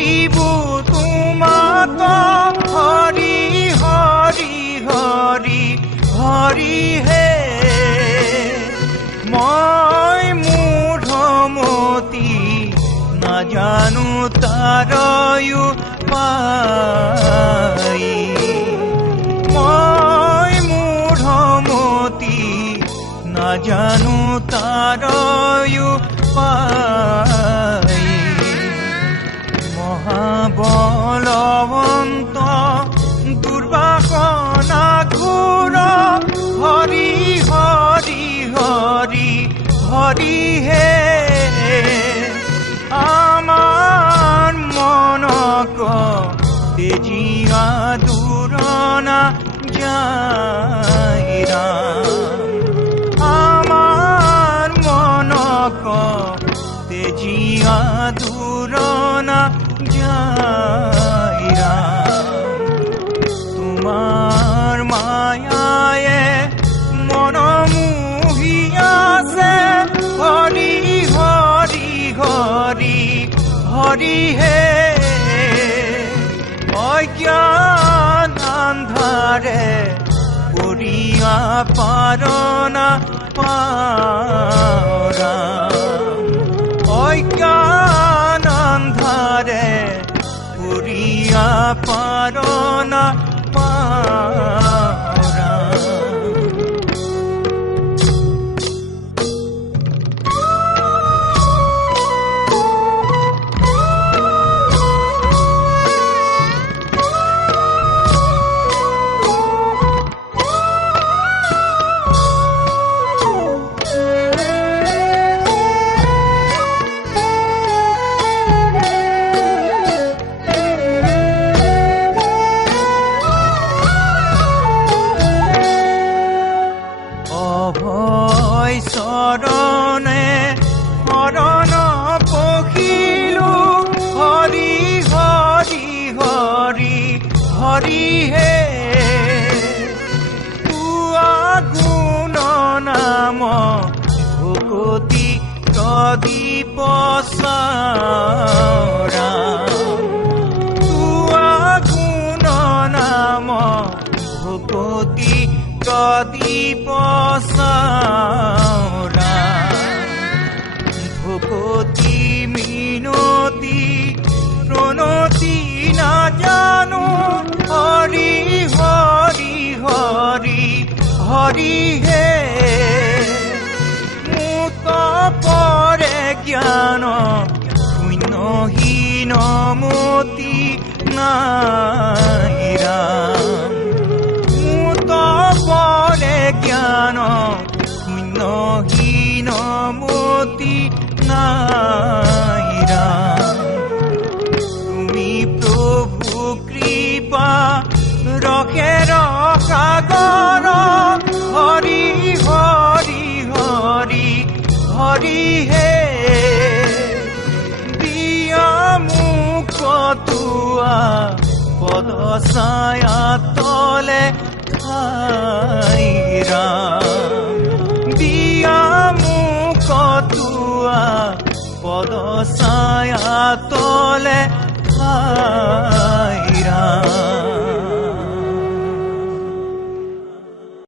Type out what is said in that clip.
কৰিবো তোমাক হৰি হৰি হৰি হৰি হে মই মূঢ়মতি নাজানো তাৰয়ো পাই মই মূঢ়মতি নাজানো তাৰয়ো পাই মহাবলৱন্ত দুৰ্বাসনা ঘোৰ হৰি হৰি হৰি হৰি হে আমাৰ মনক তেজিয়া দূৰণা যায় আমাৰ মনক তেজিয়া দূৰণা যায় তোমাৰ মায়ায়ে মন মোহি আছে হৰি হৰি হৰি হৰি হে অজ্ঞান আন্ধাৰে কৰিয়া পাৰনা পাৰা অজ্ঞান আন্ধাৰে কৰিয়া পাৰনা পাৰা চৰণে শৰণ পখিলো হৰি হৰি হৰি হৰি হে তুৱা গুণ নাম ভকতি প্ৰদীপ চাৰা তুৱা গুণ নাম ভকতি প্ৰদীপ চাৰা ভকতি মিনতি প্ৰণতি নাজানো হৰি হৰি হৰি হৰি হে মুত পৰে জ্ঞান শূন্যহীন মতি নাই মুত পৰে জ্ঞান শূন্যহীন মতি নাই তুমি প্ৰভু কৃপা ৰখে সাগৰ হৰি হৰি হৰি হৰি হে দিয়া মোক তোৱা পদ ছায়া তলে ঠাই দিয়া মোক তোৱা পদ ছায়া